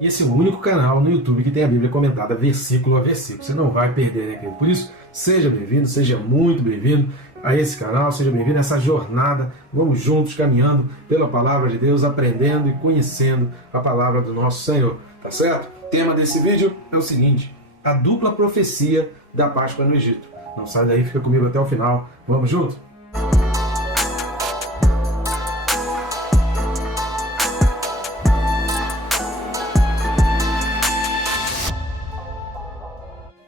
E esse é o único canal no YouTube que tem a Bíblia comentada versículo a versículo. Você não vai perder, né, querido? Por isso, seja bem-vindo, seja muito bem-vindo a esse canal, seja bem-vindo a essa jornada. Vamos juntos caminhando pela Palavra de Deus, aprendendo e conhecendo a Palavra do nosso Senhor. Tá certo? O tema desse vídeo é o seguinte: a dupla profecia da Páscoa no Egito. Não sai daí, fica comigo até o final. Vamos juntos?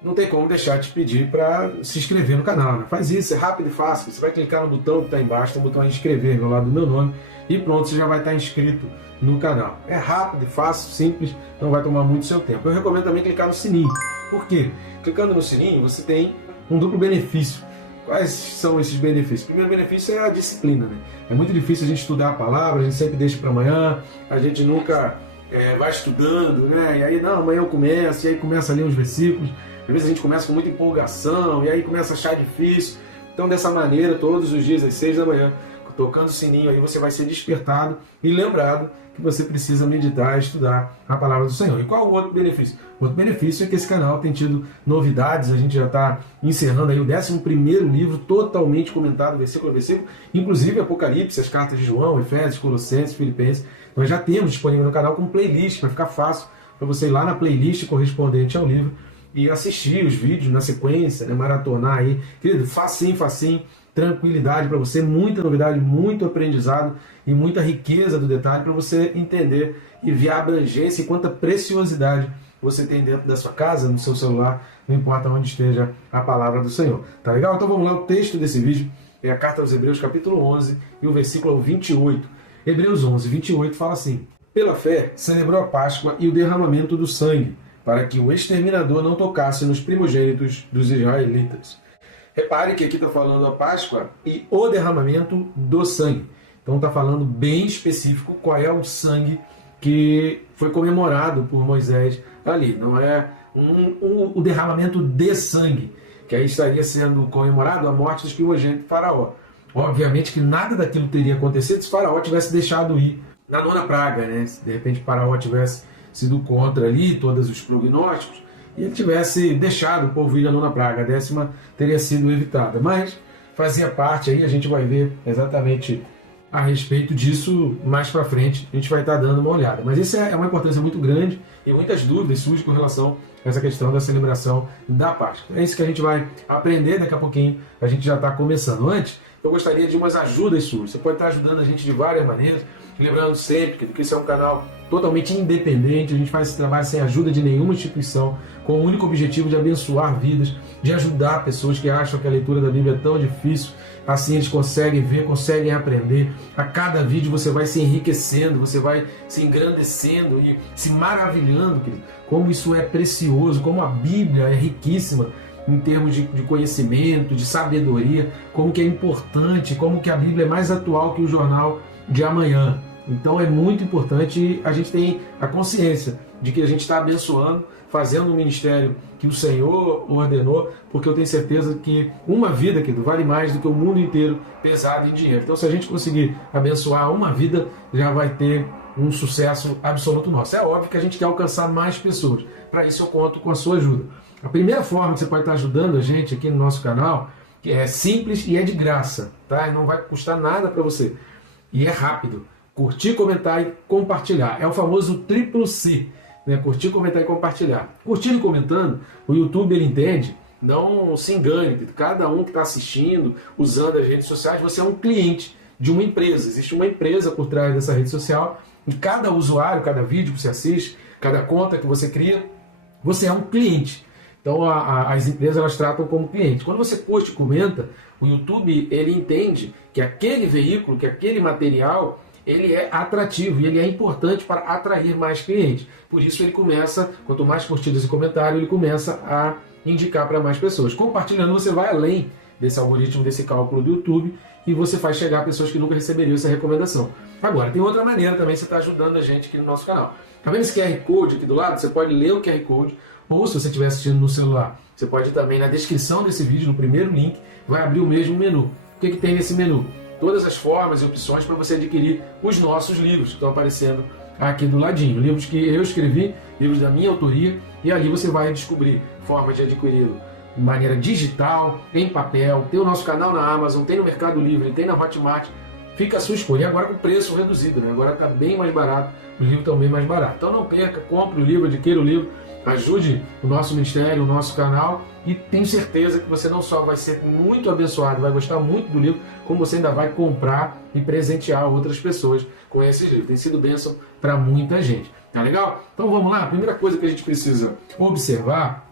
Não tem como deixar de te pedir para se inscrever no canal, né? Faz isso, é rápido e fácil. Você vai clicar no botão que está embaixo, tem um botão de inscrever ao lado do meu nome e pronto, você já vai estar inscrito no canal. É rápido e fácil, simples, não vai tomar muito seu tempo. Eu recomendo também clicar no sininho. Por quê? Clicando no sininho você tem um duplo benefício. Quais são esses benefícios? O primeiro benefício é a disciplina, né? É muito difícil a gente estudar a palavra, a gente sempre deixa para amanhã, a gente nunca vai estudando, né? E aí, não, amanhã eu começo, e aí começa a ler uns versículos. Às vezes a gente começa com muita empolgação e aí começa a achar difícil. Então, dessa maneira, todos os dias às 6 da manhã, tocando o sininho aí, você vai ser despertado e lembrado que você precisa meditar e estudar a palavra do Senhor. E qual o outro benefício? O outro benefício é que esse canal tem tido novidades. A gente já está encerrando aí o 11º livro, totalmente comentado, versículo a versículo, inclusive Apocalipse, as cartas de João, Efésios, Colossenses, Filipenses. Nós já temos disponível no canal com playlist, vai ficar fácil para você ir lá na playlist correspondente ao livro e assistir os vídeos na sequência, né, maratonar aí. Querido, facinho, tranquilidade para você, muita novidade, muito aprendizado e muita riqueza do detalhe para você entender e ver a abrangência e quanta preciosidade você tem dentro da sua casa, no seu celular, não importa onde esteja a palavra do Senhor. Tá legal? Então vamos lá, o texto desse vídeo é a carta aos Hebreus, capítulo 11, e o versículo 28. Hebreus 11, 28 fala assim: pela fé celebrou a Páscoa e o derramamento do sangue, para que o exterminador não tocasse nos primogênitos dos israelitas. Repare que aqui está falando a Páscoa e o derramamento do sangue. Então está falando bem específico qual é o sangue que foi comemorado por Moisés ali. Não é o derramamento de sangue, que aí estaria sendo comemorado a morte dos primogênitos de Faraó. Obviamente que nada daquilo teria acontecido se Faraó tivesse deixado ir na nona praga, né? Se de repente Faraó tivesse sido contra ali todos os prognósticos e ele tivesse deixado o povo ir na nona praga, a 10ª teria sido evitada, mas fazia parte aí, a gente vai ver exatamente a respeito disso mais para frente, a gente vai estar dando uma olhada, mas isso é uma importância muito grande e muitas dúvidas surgem com relação a essa questão da celebração da Páscoa. É isso que a gente vai aprender daqui a pouquinho, a gente já está começando. Antes, eu gostaria de umas ajudas suas. Você pode estar ajudando a gente de várias maneiras, lembrando sempre que esse é um canal totalmente independente, a gente faz esse trabalho sem ajuda de nenhuma instituição, com o único objetivo de abençoar vidas, de ajudar pessoas que acham que a leitura da Bíblia é tão difícil. Assim eles conseguem ver, conseguem aprender. A cada vídeo você vai se enriquecendo, você vai se engrandecendo e se maravilhando, querido, como isso é precioso, como a Bíblia é riquíssima em termos de conhecimento, de sabedoria, como que é importante, como que a Bíblia é mais atual que o jornal de amanhã. Então é muito importante a gente ter a consciência de que a gente está abençoando, fazendo um ministério que o Senhor ordenou, porque eu tenho certeza que uma vida, querido, vale mais do que o mundo inteiro pesado em dinheiro. Então se a gente conseguir abençoar uma vida, já vai ter um sucesso absoluto nosso. É óbvio que a gente quer alcançar mais pessoas. Para isso eu conto com a sua ajuda. A primeira forma que você pode estar ajudando a gente aqui no nosso canal, que é simples e é de graça, tá? E não vai custar nada para você. E é rápido. Curtir, comentar e compartilhar. É o famoso triplo C, né? Curtir, comentar e compartilhar. Curtindo e comentando, o YouTube ele entende. Não se engane, cada um que está assistindo, usando as redes sociais, você é um cliente de uma empresa. Existe uma empresa por trás dessa rede social e cada usuário, cada vídeo que você assiste, cada conta que você cria, você é um cliente. Então as empresas elas tratam como cliente. Quando você curte e comenta, o YouTube ele entende que aquele veículo, que aquele material, ele é atrativo e ele é importante para atrair mais clientes. Por isso ele começa, quanto mais curtidas e comentários, ele começa a indicar para mais pessoas. Compartilhando você vai além desse algoritmo, desse cálculo do YouTube e você faz chegar a pessoas que nunca receberiam essa recomendação. Agora, tem outra maneira também, você está ajudando a gente aqui no nosso canal. Tá vendo esse QR Code aqui do lado? Você pode ler o QR Code, ou se você estiver assistindo no celular, você pode ir também na descrição desse vídeo, no primeiro link, vai abrir o mesmo menu. O que tem nesse menu? Todas as formas e opções para você adquirir os nossos livros que estão aparecendo aqui do ladinho. Livros que eu escrevi, livros da minha autoria, e ali você vai descobrir formas de adquiri-lo de maneira digital, em papel. Tem o nosso canal na Amazon, tem no Mercado Livre, tem na Hotmart. Fica a sua escolha. E agora com preço reduzido, né? Agora está bem mais barato, os livros estão bem mais baratos. Então não perca, compre o livro, adquira o livro, ajude o nosso ministério, o nosso canal, e tenho certeza que você não só vai ser muito abençoado, vai gostar muito do livro, como você ainda vai comprar e presentear outras pessoas com esses livros. Tem sido bênção para muita gente. Tá legal? Então vamos lá. A primeira coisa que a gente precisa observar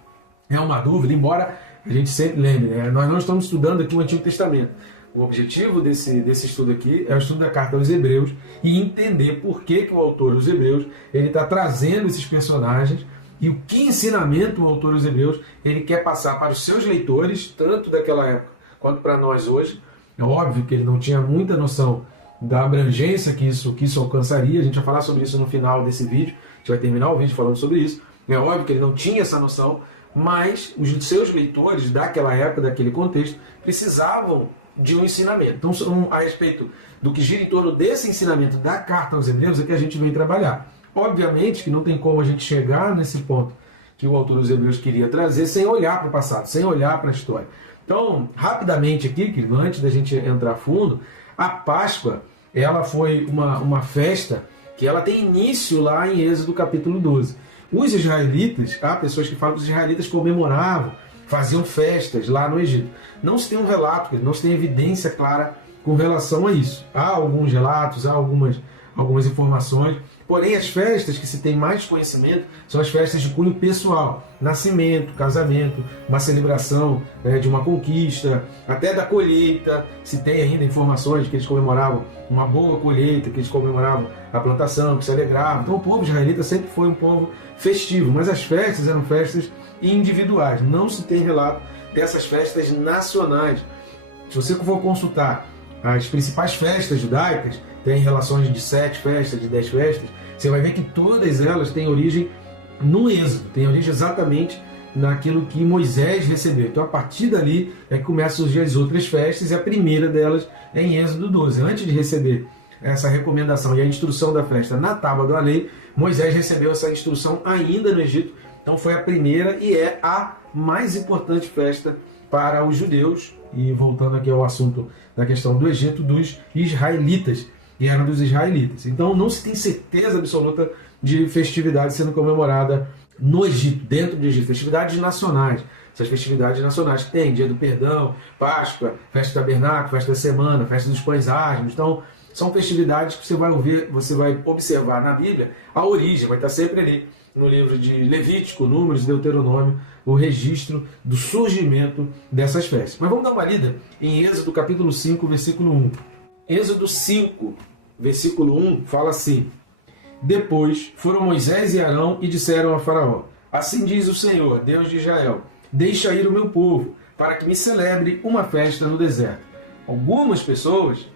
é uma dúvida, embora a gente sempre lembre, né? Nós não estamos estudando aqui o Antigo Testamento. O objetivo desse estudo aqui é o estudo da carta aos Hebreus e entender por que o autor dos Hebreus está trazendo esses personagens e o que ensinamento o autor dos Hebreus ele quer passar para os seus leitores, tanto daquela época quanto para nós hoje. É óbvio que ele não tinha muita noção da abrangência que isso alcançaria. A gente vai falar sobre isso no final desse vídeo. A gente vai terminar o vídeo falando sobre isso. É óbvio que ele não tinha essa noção, mas os seus leitores daquela época, daquele contexto, precisavam de um ensinamento. Então, a respeito do que gira em torno desse ensinamento da carta aos Hebreus, é que a gente vem trabalhar. Obviamente que não tem como a gente chegar nesse ponto que o autor dos Hebreus queria trazer sem olhar para o passado, sem olhar para a história. Então, rapidamente aqui, querido, antes da gente entrar a fundo, a Páscoa, ela foi uma festa que ela tem início lá em Êxodo capítulo 12. Os israelitas, há pessoas que falam que os israelitas comemoravam, faziam festas lá no Egito. Não se tem um relato, não se tem evidência clara com relação a isso. Há alguns relatos, há algumas informações, porém as festas que se tem mais conhecimento são as festas de cunho pessoal. Nascimento, casamento, uma celebração de uma conquista, até da colheita. Se tem ainda informações de que eles comemoravam uma boa colheita, que eles comemoravam a plantação, que se alegravam. Então o povo israelita sempre foi um povo festivo, mas as festas eram festas individuais. Não se tem relato dessas festas nacionais. Se você for consultar as principais festas judaicas, tem relações de 7 festas, de 10 festas, você vai ver que todas elas têm origem no Êxodo, têm origem exatamente naquilo que Moisés recebeu. Então, a partir dali é que começam a surgir as outras festas, e a primeira delas é em Êxodo 12. Antes de receber essa recomendação e a instrução da festa na tábua da lei, Moisés recebeu essa instrução ainda no Egito. Então, foi a primeira e é a mais importante festa para os judeus. E voltando aqui ao assunto da questão do Egito, dos israelitas, que eram dos israelitas. Então não se tem certeza absoluta de festividade sendo comemorada no Egito, dentro do Egito, festividades nacionais. Essas festividades nacionais que tem, Dia do Perdão, Páscoa, Festa do Tabernáculo, Festa da Semana, Festa dos Pães Asmos. Então são festividades que você vai observar na Bíblia a origem, vai estar sempre ali no livro de Levítico, Números, Deuteronômio, o registro do surgimento dessas festas. Mas vamos dar uma lida em Êxodo capítulo 5, versículo 1. Êxodo 5, versículo 1, fala assim: Depois foram Moisés e Arão e disseram a Faraó: Assim diz o Senhor, Deus de Israel, deixa ir o meu povo, para que me celebre uma festa no deserto. Algumas pessoas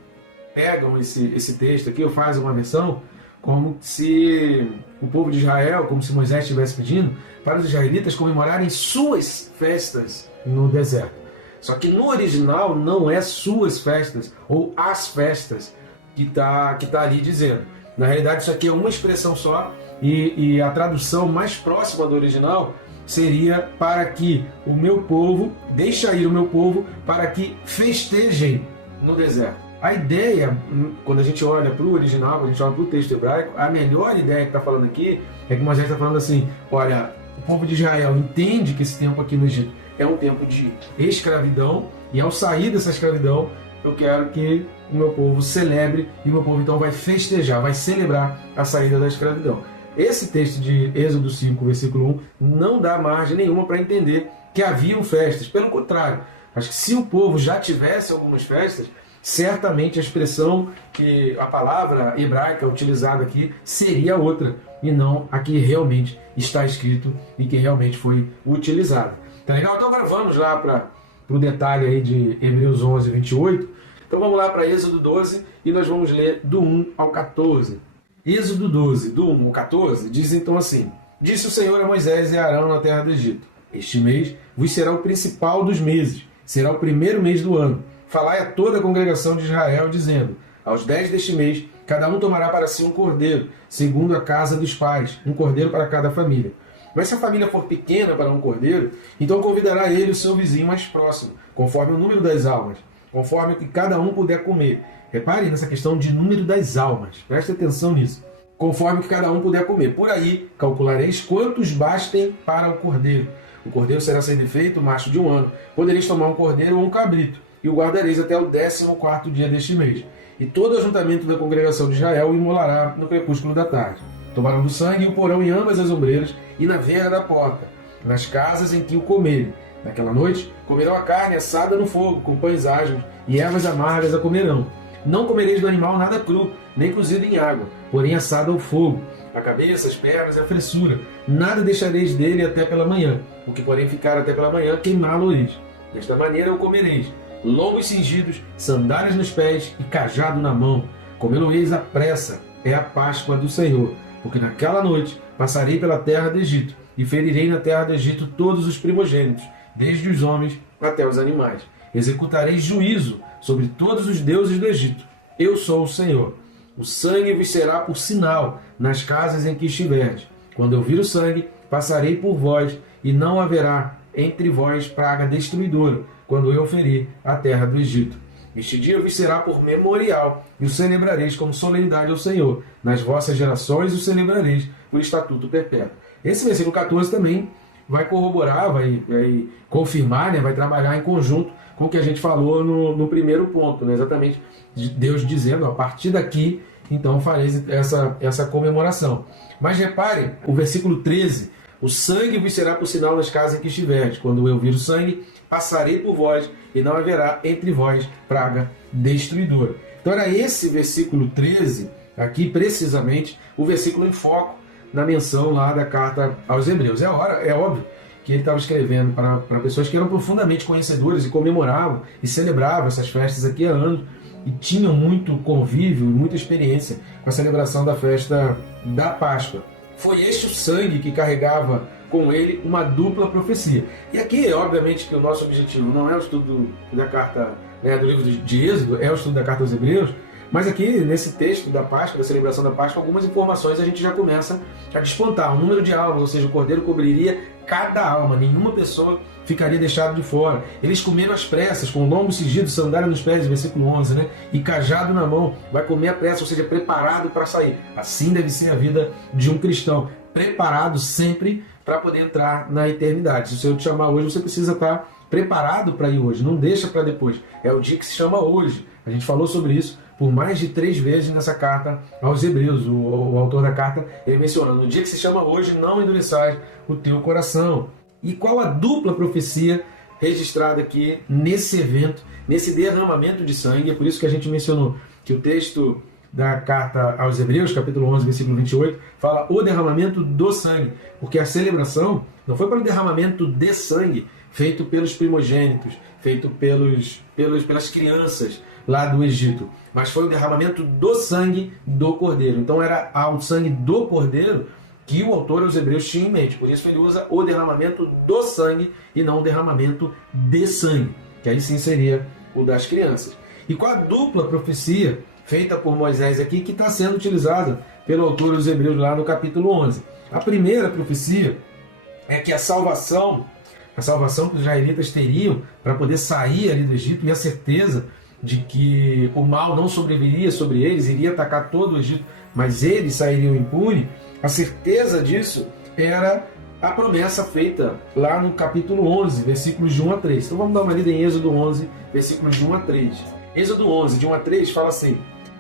pegam esse texto aqui, ou fazem uma versão como se o povo de Israel, como se Moisés estivesse pedindo para os israelitas comemorarem suas festas no deserto. Só que no original não é suas festas ou as festas que tá ali dizendo. Na realidade isso aqui é uma expressão só e a tradução mais próxima do original seria para que o meu povo, deixa ir o meu povo para que festejem no deserto. A ideia, quando a gente olha para o original, quando a gente olha para o texto hebraico, a melhor ideia que está falando aqui é que Moisés está falando assim: olha, o povo de Israel entende que esse tempo aqui no Egito é um tempo de escravidão, e ao sair dessa escravidão, eu quero que o meu povo celebre, e o meu povo então vai festejar, vai celebrar a saída da escravidão. Esse texto de Êxodo 5, versículo 1, não dá margem nenhuma para entender que haviam festas. Pelo contrário, acho que se o povo já tivesse algumas festas, certamente a expressão, que a palavra hebraica utilizada aqui seria outra, e não a que realmente está escrito e que realmente foi utilizada. Tá legal? Então agora vamos lá para o detalhe aí de Hebreus 11, 28. Então vamos lá para Êxodo 12 e nós vamos ler do 1 ao 14. Êxodo 12, do 1 ao 14, diz então assim: Disse o Senhor a Moisés e a Arão na terra do Egito: Este mês vos será o principal dos meses, será o primeiro mês do ano. Falai a toda a congregação de Israel, dizendo: Aos 10 deste mês, Cada um tomará para si um cordeiro, segundo a casa dos pais, um cordeiro para cada família. Mas se a família for pequena para um cordeiro, então convidará ele o seu vizinho mais próximo, conforme o número das almas, conforme o que cada um puder comer. Repare nessa questão de número das almas, preste atenção nisso. Conforme o que cada um puder comer. Por aí calculareis quantos bastem para o cordeiro. O cordeiro será sem defeito, macho de 1 ano. Podereis tomar um cordeiro ou um cabrito, e o guardareis até o 14º dia deste mês. E todo o ajuntamento da congregação de Israel o imolará no crepúsculo da tarde. Tomarão do sangue e o porão em ambas as ombreiras e na verga da porta, nas casas em que o comerem. Naquela noite comerão a carne assada no fogo, com pães asmos, e ervas amargas a comerão. Não comereis do animal nada cru, nem cozido em água, porém assado ao fogo. A cabeça, as pernas e a fressura. Nada deixareis dele até pela manhã. O que porém ficar até pela manhã, queimá-lo-eis. Desta maneira o comereis. Lombos cingidos, sandálias nos pés e cajado na mão. Comê-lo-eis à pressa. É a Páscoa do Senhor. Porque naquela noite passarei pela terra do Egito, e ferirei na terra do Egito todos os primogênitos, desde os homens até os animais. Executarei juízo sobre todos os deuses do Egito. Eu sou o Senhor. O sangue vos será por sinal nas casas em que estiverdes. Quando eu vir o sangue, passarei por vós, e não haverá entre vós praga destruidora, quando eu ferir a terra do Egito. Este dia vos será por memorial, e o celebrareis como solenidade ao Senhor. Nas vossas gerações o celebrareis por estatuto perpétuo. Esse versículo 14 também vai corroborar, vai confirmar, vai trabalhar em conjunto com o que a gente falou no primeiro ponto, exatamente Deus dizendo, a partir daqui, então fareis essa comemoração. Mas repare, o versículo 13, o sangue vos será por sinal nas casas em que estiverdes. Quando eu vir o sangue, passarei por vós, e não haverá entre vós praga destruidora. Então era esse versículo 13, aqui precisamente, o versículo em foco na menção lá da carta aos Hebreus. É óbvio que ele estava escrevendo para pessoas que eram profundamente conhecedores e comemoravam e celebravam essas festas aqui há anos e tinham muito convívio, muita experiência com a celebração da festa da Páscoa. Foi este o sangue que carregava com ele uma dupla profecia. E aqui, obviamente, que o nosso objetivo não é o estudo da carta, do livro de Êxodo, é o estudo da carta aos Hebreus, mas aqui, nesse texto da Páscoa, da celebração da Páscoa, algumas informações a gente já começa a despontar. O número de almas, ou seja, o cordeiro cobriria cada alma, nenhuma pessoa ficaria deixada de fora. Eles comeram às pressas, com lombo cingido, sandália nos pés, versículo 11, e cajado na mão, vai comer à pressa, ou seja, preparado para sair. Assim deve ser a vida de um cristão, preparado sempre para poder entrar na eternidade. Se o Senhor te chamar hoje, você precisa estar preparado para ir hoje, não deixa para depois. É o dia que se chama hoje. A gente falou sobre isso por mais de 3 vezes nessa carta aos Hebreus. O autor da carta, ele menciona, no dia que se chama hoje, não endureçais o teu coração. E qual a dupla profecia registrada aqui nesse evento, nesse derramamento de sangue? É por isso que a gente mencionou que o texto da carta aos Hebreus, capítulo 11, versículo 28, fala o derramamento do sangue, porque a celebração não foi para o derramamento de sangue feito pelos primogênitos, feito pelas crianças lá do Egito, mas foi o derramamento do sangue do Cordeiro. Então era ao sangue do Cordeiro que o autor aos Hebreus tinha em mente. Por isso ele usa o derramamento do sangue e não o derramamento de sangue, que aí sim seria o das crianças. E com a dupla profecia feita por Moisés aqui, que está sendo utilizada pelo autor dos Hebreus lá no capítulo 11. A primeira profecia é que a salvação que os israelitas teriam para poder sair ali do Egito, e a certeza de que o mal não sobreviveria sobre eles, iria atacar todo o Egito, mas eles sairiam impunes. A certeza disso era a promessa feita lá no capítulo 11, versículos de 1 a 3. Então vamos dar uma lida em Êxodo 11, versículos de 1 a 3. Êxodo 11, de 1 a 3, fala assim: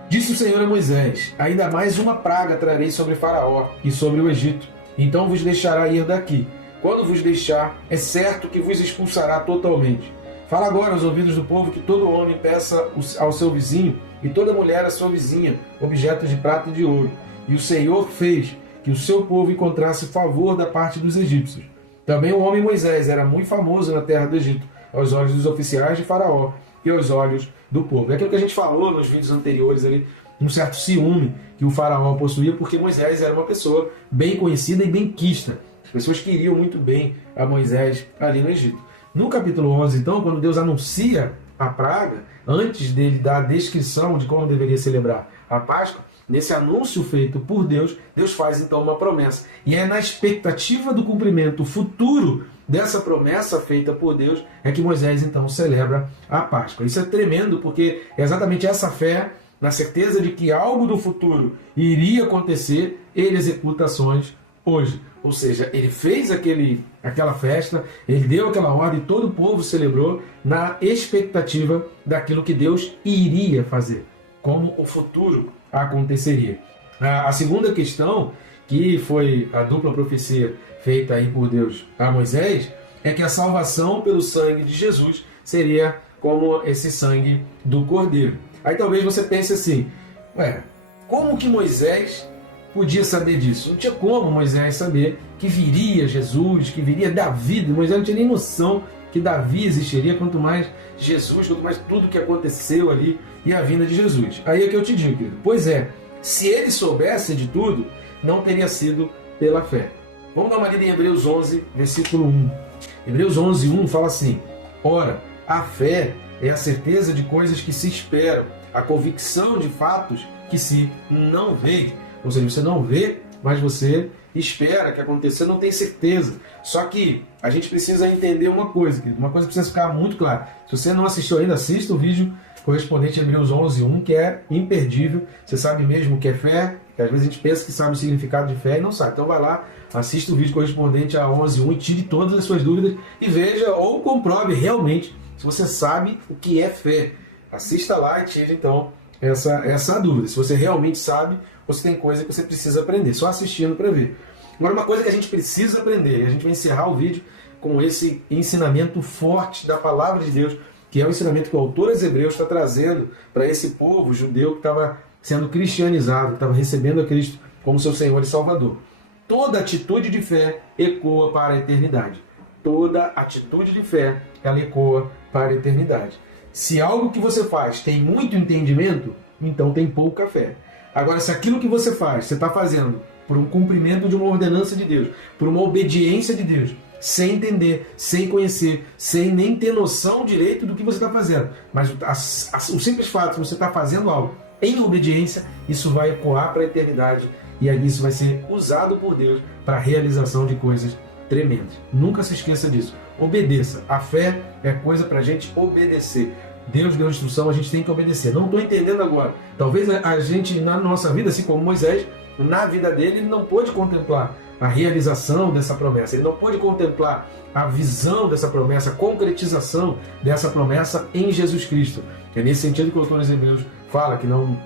Disse o Senhor a Moisés: ainda mais uma praga trarei sobre Faraó e sobre o Egito, então vos deixará ir daqui. Quando vos deixar, é certo que vos expulsará totalmente. Fala agora aos ouvidos do povo que todo homem peça ao seu vizinho e toda mulher à sua vizinha objetos de prata e de ouro. E o Senhor fez que o seu povo encontrasse favor da parte dos egípcios. Também o homem Moisés era muito famoso na terra do Egito, aos olhos dos oficiais de Faraó e aos olhos do povo. É aquilo que a gente falou nos vídeos anteriores ali, um certo ciúme que o Faraó possuía, porque Moisés era uma pessoa bem conhecida e benquista. As pessoas queriam muito bem a Moisés ali no Egito. No capítulo 11, então, quando Deus anuncia a praga, antes dele dar a descrição de como deveria celebrar a Páscoa, nesse anúncio feito por Deus, Deus faz então uma promessa. E é na expectativa do cumprimento futuro dessa promessa feita por Deus é que Moisés então celebra a Páscoa. Isso é tremendo, porque é exatamente essa fé, na certeza de que algo do futuro iria acontecer, ele executa ações hoje. Ou seja, ele fez aquela festa, ele deu aquela ordem, todo o povo celebrou na expectativa daquilo que Deus iria fazer, como o futuro aconteceria. A segunda questão, que foi a dupla profecia feita aí por Deus a Moisés, é que a salvação pelo sangue de Jesus seria como esse sangue do Cordeiro. Aí talvez você pense assim, como que Moisés podia saber disso? Não tinha como Moisés saber que viria Jesus, que viria Davi. Moisés não tinha nem noção que Davi existiria, quanto mais Jesus, quanto mais tudo que aconteceu ali e a vinda de Jesus. Aí é que eu te digo, querido, pois é, se ele soubesse de tudo, não teria sido pela fé. Vamos dar uma lida em Hebreus 11, versículo 1. Hebreus 11, 1 fala assim: ora, a fé é a certeza de coisas que se esperam, a convicção de fatos que se não veem. Ou seja, você não vê, mas você espera que aconteça, não tem certeza. Só que a gente precisa entender uma coisa, querido, uma coisa que precisa ficar muito clara. Se você não assistiu ainda, assista o vídeo correspondente a Hebreus 11, 1, que é imperdível. Você sabe mesmo o que é fé, que às vezes a gente pensa que sabe o significado de fé e não sabe. Então vai lá, assista o vídeo correspondente a 11, 1 e tire todas as suas dúvidas e veja ou comprove realmente se você sabe o que é fé. Assista lá e tire então essa dúvida. Se você realmente sabe, você tem coisa que você precisa aprender, só assistindo para ver. Agora, uma coisa que a gente precisa aprender, e a gente vai encerrar o vídeo com esse ensinamento forte da palavra de Deus, que é o ensinamento que o autor aos Hebreus está trazendo para esse povo judeu que estava sendo cristianizado, que estava recebendo a Cristo como seu Senhor e Salvador. Toda atitude de fé ecoa para a eternidade. Toda atitude de fé, ela ecoa para a eternidade. Se algo que você faz tem muito entendimento, então tem pouca fé. Agora, se aquilo que você faz, você está fazendo por um cumprimento de uma ordenança de Deus, por uma obediência de Deus, sem entender, sem conhecer, sem nem ter noção direito do que você está fazendo, mas o simples fato de você estar fazendo algo em obediência, isso vai ecoar para a eternidade e aí isso vai ser usado por Deus para a realização de coisas tremendas. Nunca se esqueça disso. Obedeça. A fé é coisa para a gente obedecer. Deus deu instrução, a gente tem que obedecer. Não estou entendendo agora. Talvez a gente, na nossa vida, assim como Moisés, na vida dele, ele não pôde contemplar a realização dessa promessa. Ele não pôde contemplar a visão dessa promessa, a concretização dessa promessa em Jesus Cristo. É nesse sentido que o autor dos Hebreus fala que não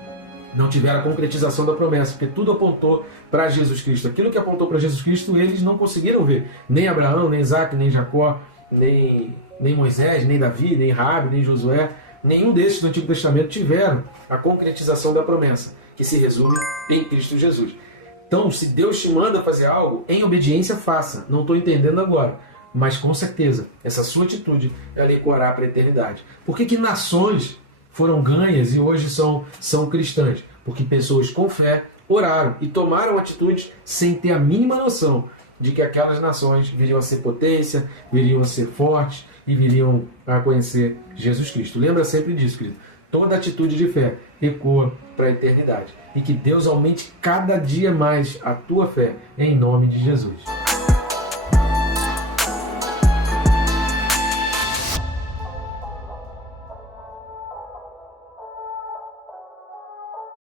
tiveram a concretização da promessa, porque tudo apontou para Jesus Cristo. Aquilo que apontou para Jesus Cristo, eles não conseguiram ver. Nem Abraão, nem Isaac, nem Jacó, nem Moisés, nem Davi, nem Raabe, nem Josué, nenhum desses do Antigo Testamento tiveram a concretização da promessa, que se resume em Cristo Jesus. Então, se Deus te manda fazer algo, em obediência, faça. Não estou entendendo agora, mas com certeza, essa sua atitude, ela ecoará para a eternidade. Por que nações foram ganhas e hoje são cristãs? Porque pessoas com fé oraram e tomaram atitudes sem ter a mínima noção de que aquelas nações viriam a ser potência, viriam a ser fortes e viriam a conhecer Jesus Cristo. Lembra sempre disso, querido. Toda atitude de fé ecoa para a eternidade. E que Deus aumente cada dia mais a tua fé, em nome de Jesus.